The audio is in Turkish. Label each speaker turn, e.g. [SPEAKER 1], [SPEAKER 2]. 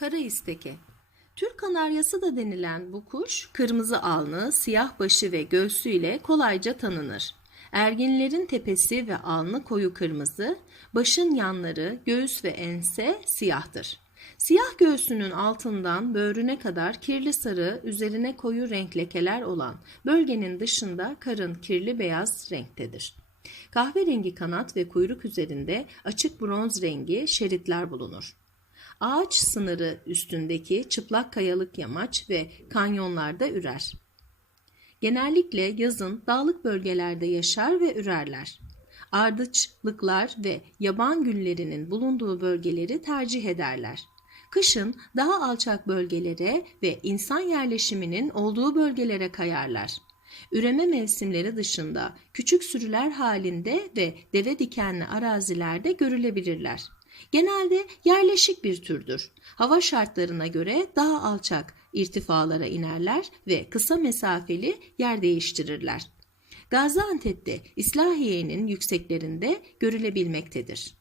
[SPEAKER 1] Kara isteke. Türk kanaryası da denilen bu kuş kırmızı alnı, siyah başı ve göğsü ile kolayca tanınır. Erginlerin tepesi ve alnı koyu kırmızı, başın yanları, göğüs ve ense siyahtır. Siyah göğsünün altından böğrüne kadar kirli sarı, üzerine koyu renk lekeler olan bölgenin dışında karın kirli beyaz renktedir. Kahverengi kanat ve kuyruk üzerinde açık bronz rengi şeritler bulunur. Ağaç sınırı üstündeki çıplak kayalık yamaç ve kanyonlarda ürer. Genellikle yazın dağlık bölgelerde yaşar ve ürerler. Ardıçlıklar ve yaban güllerinin bulunduğu bölgeleri tercih ederler. Kışın daha alçak bölgelere ve insan yerleşiminin olduğu bölgelere kayarlar. Üreme mevsimleri dışında küçük sürüler halinde ve deve dikenli arazilerde görülebilirler. Genelde yerleşik bir türdür. Hava şartlarına göre daha alçak irtifalara inerler ve kısa mesafeli yer değiştirirler. Gaziantep'te İslahiye'nin yükseklerinde görülebilmektedir.